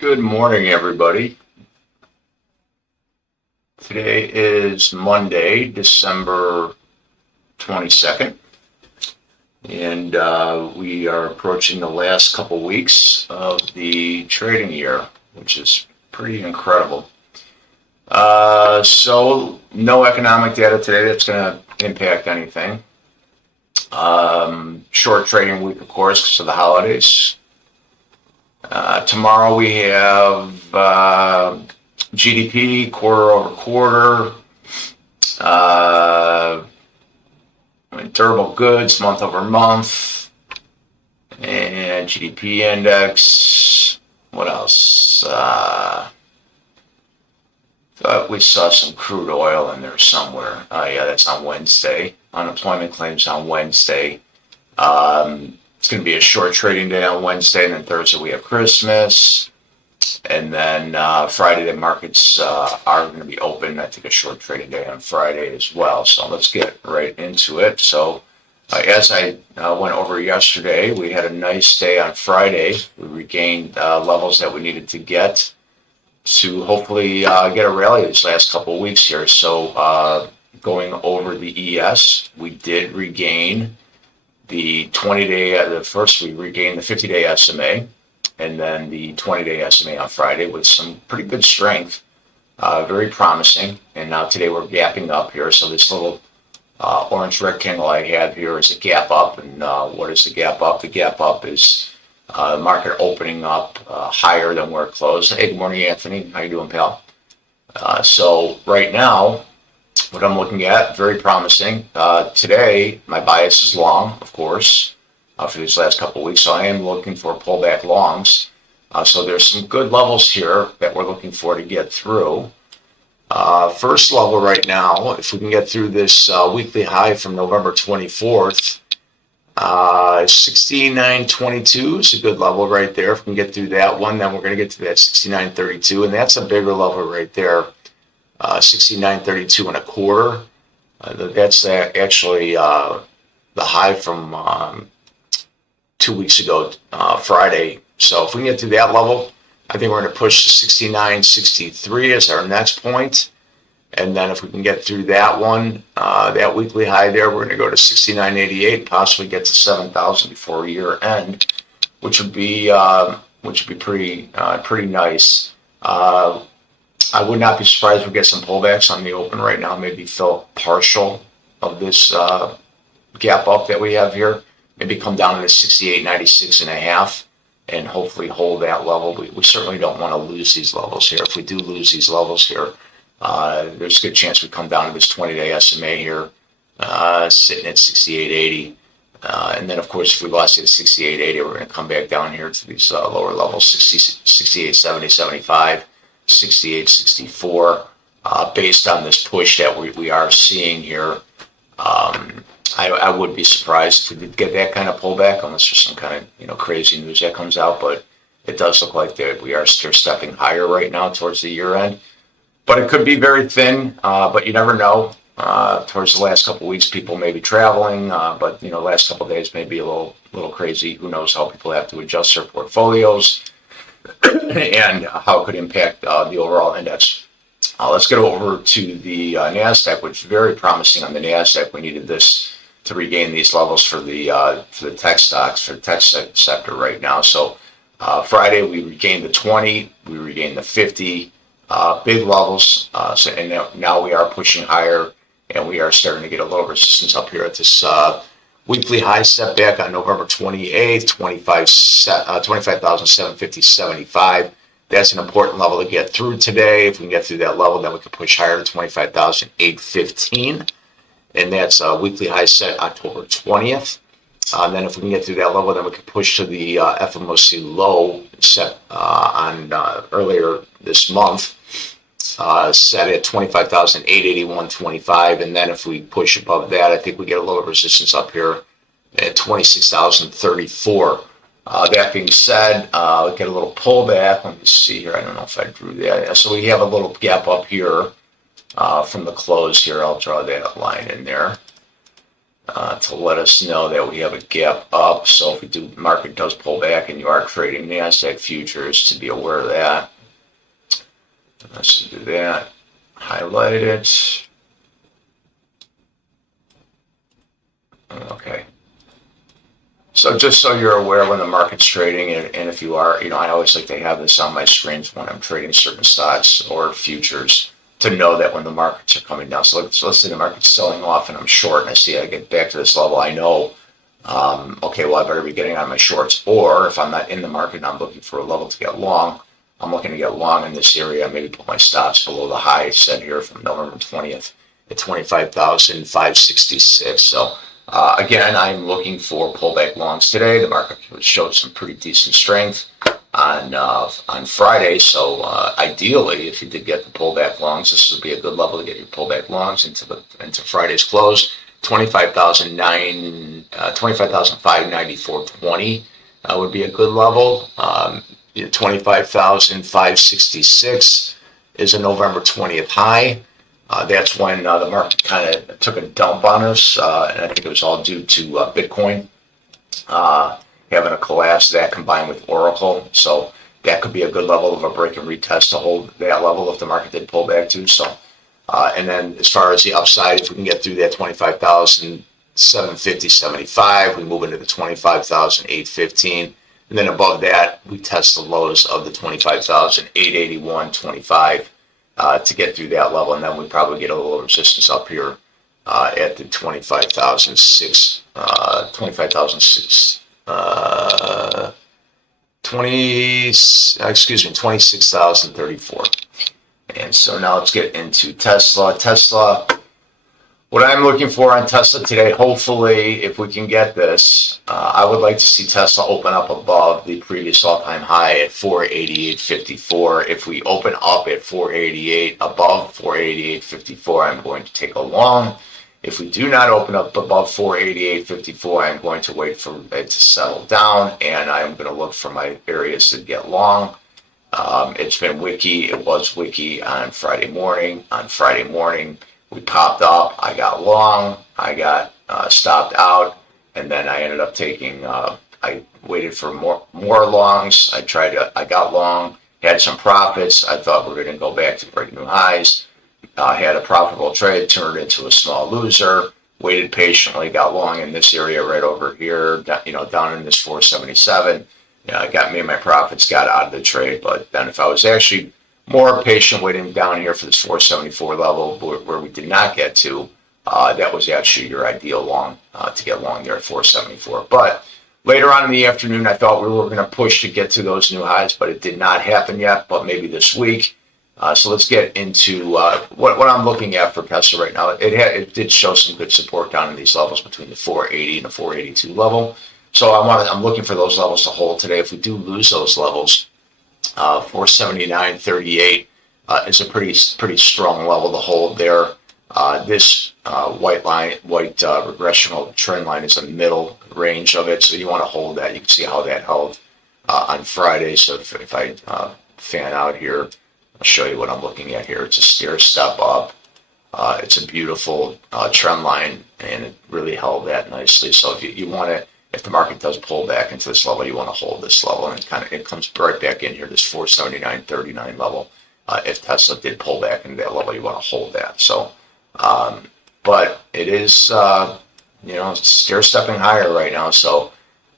Good morning, everybody. Today is Monday, December 22nd, and we are approaching the last couple weeks of the trading year, which is pretty incredible. So no economic data today that's going to impact anything. Short trading week, of course, because of the holidays. Tomorrow we have GDP quarter over quarter, durable goods month over month, and GDP index. What else? Thought we saw some crude oil in there somewhere. Yeah, that's on Wednesday. Unemployment claims on Wednesday. It's going to be a short trading day on Wednesday, and then Thursday we have Christmas. And then Friday the markets are going to be open. I think a short trading day on Friday as well. So let's get right into it. So as I went over yesterday, we had a nice day on Friday. We regained levels that we needed to get to hopefully get a rally these last couple of weeks here. So going over the ES, we did regain the 20-day, first we regained the 50-day SMA, and then the 20-day SMA on Friday with some pretty good strength, very promising. And now today we're gapping up here. So this little orange rectangle I have here is a gap up. And what is the gap up? The gap up is the market opening up higher than where it closed. Hey, good morning, Anthony. How you doing, pal? So right now, what I'm looking at, very promising. Today, my bias is long, of course, for these last couple of weeks. So I am looking for pullback longs. So there's some good levels here that we're looking for to get through. First level right now, if we can get through this weekly high from November 24th, 69.22 is a good level right there. If we can get through that one, then we're going to get to that 69.32, and that's a bigger level right there. 69.32 and a quarter. That's actually the high from 2 weeks ago, Friday. So if we can get through that level, I think we're going to push to 69.63 as our next point. And then if we can get through that one, that weekly high there, we're going to go to 69.88, possibly get to 7,000 before year end, which would be pretty nice. I would not be surprised if we get some pullbacks on the open right now, maybe fill partial of this gap up that we have here, maybe come down to the 68.96 and a half, and hopefully hold that level. We certainly don't want to lose these levels here. If we do lose these levels here, there's a good chance we come down to this 20-day SMA here, sitting at 68.80. And then, of course, if we lost it at 68.80, we're going to come back down here to these lower levels, 68.70, 75. 68.64, based on this push that we are seeing here. I would be surprised if we did get that kind of pullback, unless there's some kind of crazy news that comes out. But it does look like that we are still stepping higher right now towards the year end. But it could be very thin. But you never know. Towards the last couple of weeks, people may be traveling. But last couple of days may be a little crazy. Who knows how people have to adjust their portfolios and how it could impact the overall index. Let's get over to the NASDAQ, which is very promising on the NASDAQ. We needed this to regain these levels for the tech stocks, for the tech sector right now. So Friday we regained the 20, we regained the 50, big levels. And now we are pushing higher, and we are starting to get a little resistance up here at this weekly high setback on November 28th, 25,750.75. That's an important level to get through today. If we can get through that level, then we can push higher to 25,815. And that's a weekly high set October 20th. And then if we can get through that level, then we can push to the FOMC low set on earlier this month, set at 25,881.25, and then if we push above that, I think we get a little resistance up here at 26,034. That being said, we get a little pullback. Let me see here. I don't know if I drew that. So we have a little gap up here from the close here. I'll draw that line in there. to let us know that we have a gap up. So if the market does pull back and you are trading NASDAQ futures, to be aware of that. Let's do that. Highlight it. Okay. So just so you're aware when the market's trading, and if you are, I always like to have this on my screens when I'm trading certain stocks or futures to know that when the markets are coming down. So let's say the market's selling off and I'm short and I see I get back to this level, I know, okay, well, I better be getting on my shorts. Or if I'm not in the market and I'm looking for a level to get long, I'm looking to get long in this area, maybe put my stops below the high set here from November 20th at 25,566. So again, I'm looking for pullback longs today. The market showed some pretty decent strength on Friday. So ideally, if you did get the pullback longs, this would be a good level to get your pullback longs into Friday's close. 25,594.20 would be a good level. 25,566 is a November 20th high. That's when the market kind of took a dump on us, and I think it was all due to Bitcoin having a collapse, that combined with Oracle. So that could be a good level of a break and retest to hold that level if the market did pull back to. So, and then as far as the upside, if we can get through that 25,750.75, we move into the 25,815. And then above that, we test the lows of the 25,881.25 to get through that level. And then we probably get a little resistance up here at the 25,006, 26,034. And so now let's get into Tesla. What I'm looking for on Tesla today, hopefully, if we can get this, I would like to see Tesla open up above the previous all-time high at 488.54. If we open up at 488, above 488.54, I'm going to take a long. If we do not open up above 488.54, I'm going to wait for it to settle down, and I'm going to look for my areas to get long. It's been wicky. It was wicky on Friday morning. On Friday morning, we popped up. I got long. I got stopped out, and then I ended up taking. I waited for more longs. I got long. Had some profits. I thought we were going to go back to break new highs. Had a profitable trade. Turned into a small loser. Waited patiently. Got long in this area right over here. Down in this 477. Got me and my profits. Got out of the trade. But then if I was actually more patient waiting down here for this 474 level where we did not get to, that was actually your ideal long to get long there at 474. But later on in the afternoon, I thought we were going to push to get to those new highs, but it did not happen yet, but maybe this week. So let's get into what I'm looking at for Tesla right now. It did show some good support down in these levels between the 480 and the 482 level. So I'm looking for those levels to hold today. If we do lose those levels, 479.38 is a pretty strong level to hold there. This white regressional trend line is a middle range of it, so you want to hold that. You can see how that held on Friday. So if I fan out here, I'll show you what I'm looking at here. It's a stair step up. It's a beautiful trend line, and it really held that nicely. So if you want to, if the market does pull back into this level, you want to hold this level, and it comes right back in here, this 479.39 level. If Tesla did pull back into that level, you want to hold that. So, but it is, stair stepping higher right now. So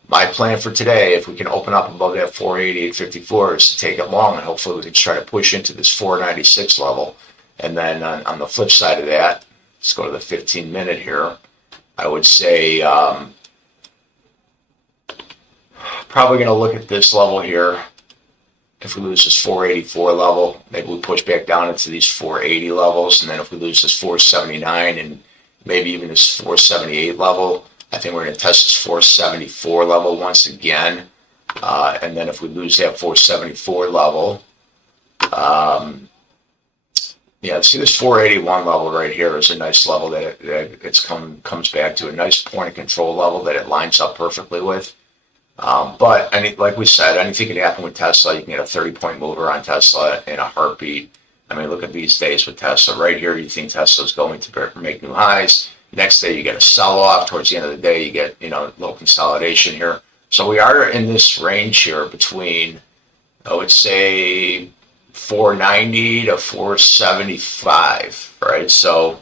my plan for today, if we can open up above that 488.54, is to take it long, and hopefully we can try to push into this 496 level. And then on the flip side of that, let's go to the 15-minute here. I would say probably going to look at this level here. If we lose this 484 level, maybe we push back down into these 480 levels. And then if we lose this 479 and maybe even this 478 level, I think we're going to test this 474 level once again. And then if we lose that 474 level, see this 481 level right here is a nice level that comes back to a nice point of control level that it lines up perfectly with. But like we said, anything can happen with Tesla. You can get a 30-point mover on Tesla in a heartbeat. I mean, look at these days with Tesla. Right here, you think Tesla's going to make new highs. Next day you get a sell-off. Towards the end of the day, you get, you know, a little consolidation here. So we are in this range here between, I would say, 490 to 475, right? So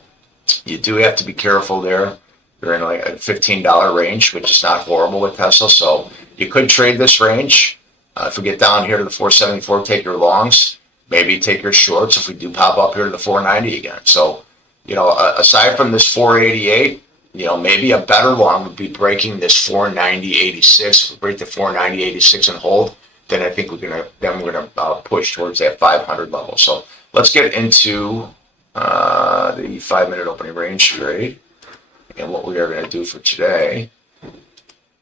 you do have to be careful there. You're in like a $15 range, which is not horrible with Tesla. So you could trade this range. If we get down here to the 474, take your longs. Maybe take your shorts if we do pop up here to the 490 again. So, you know, aside from this 488, you know, maybe a better long would be breaking this 490.86. If we break the 490.86 and hold, then I think we're gonna push towards that 500 level. So let's get into the 5-minute opening range trade and what we are going to do for today.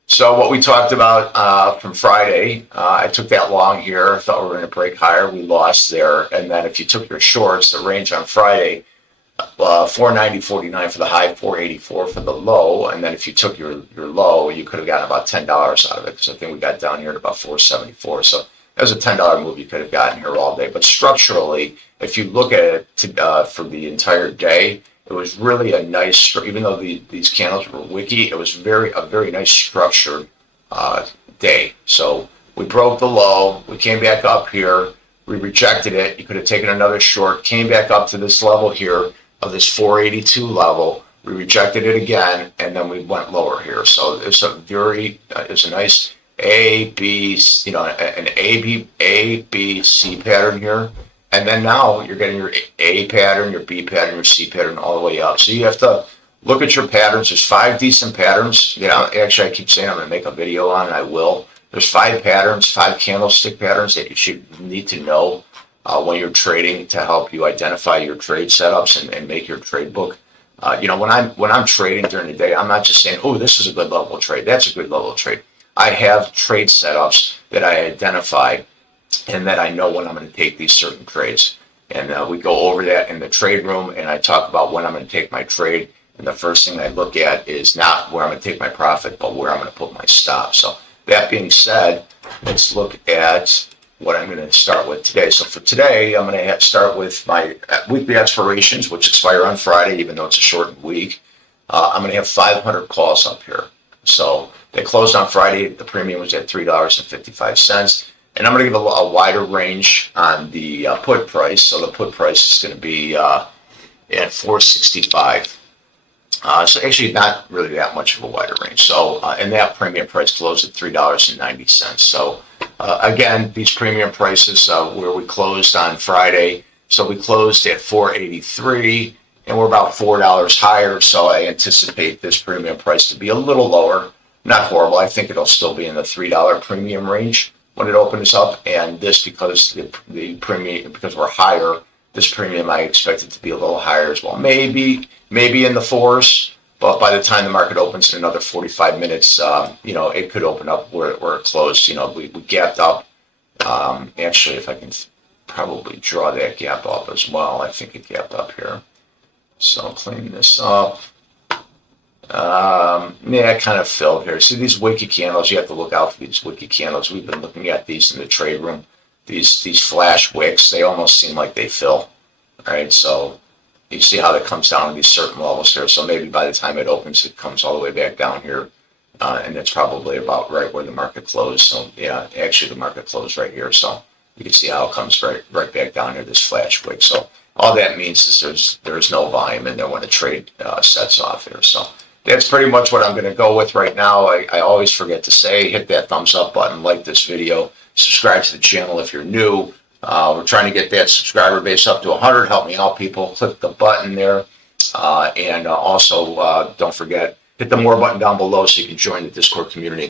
So what we talked about from Friday, I took that long here. I thought we were going to break higher. We lost there. And then if you took your shorts, the range on Friday, 490.49 for the high, 484 for the low. And then if you took your low, you could have gotten about $10 out of it, because I think we got down here at about 474. So that was a $10 move you could have gotten here all day. But structurally, if you look at it for the entire day, it was really a nice, even though these candles were wicky, it was a very nice structured day. So we broke the low, we came back up here, we rejected it. You could have taken another short, came back up to this level here of this 482 level. We rejected it again, and then we went lower here. So it's a nice A, B, you know, an A, B, C pattern here. And then now you're getting your A pattern, your B pattern, your C pattern all the way up. So you have to look at your patterns. There's 5 decent patterns. You know, actually, I keep saying I'm going to make a video on it. I will. There's 5 patterns, 5 candlestick patterns that you should need to know when you're trading to help you identify your trade setups and make your trade book. You know, when I'm trading during the day, I'm not just saying, oh, this is a good level of trade. That's a good level of trade. I have trade setups that I identify and that I know when I'm going to take these certain trades. And we go over that in the trade room, and I talk about when I'm going to take my trade. And the first thing I look at is not where I'm going to take my profit, but where I'm going to put my stop. So that being said, let's look at what I'm going to start with today. So for today, I'm going to start with my weekly expirations, which expire on Friday, even though it's a shortened week. I'm going to have 500 calls up here. So they closed on Friday. The premium was at $3.55. And I'm going to give a wider range on the put price. So the put price is going to be at $4.65. So actually not really that much of a wider range. So and that premium price closed at $3.90. So again, these premium prices where we closed on Friday. So we closed at $4.83, and we're about $4 higher. So I anticipate this premium price to be a little lower. Not horrible. I think it'll still be in the $3 premium range when it opens up, and this because the premium, because we're higher, this premium I expect it to be a little higher as well. Maybe in the 4s, but by the time the market opens in another 45 minutes, you know, it could open up where it closed. You know, we gapped up. Actually, if I can probably draw that gap up as well, I think it gapped up here. So I'll clean this up. Yeah, it kind of filled here. See these wicky candles, you have to look out for these wicky candles. We've been looking at these in the trade room. These flash wicks, they almost seem like they fill. All right, so you see how that comes down to these certain levels here. So maybe by the time it opens, it comes all the way back down here. And that's probably about right where the market closed. So yeah, actually the market closed right here. So you can see how it comes right back down here, this flash wick. So all that means is there's no volume in there when the trade sets off here. So that's pretty much what I'm going to go with right now. I always forget to say, hit that thumbs up button, like this video, subscribe to the channel if you're new. We're trying to get that subscriber base up to 100. Help me out, people. Click the button there. And also, don't forget, hit the more button down below so you can join the Discord community.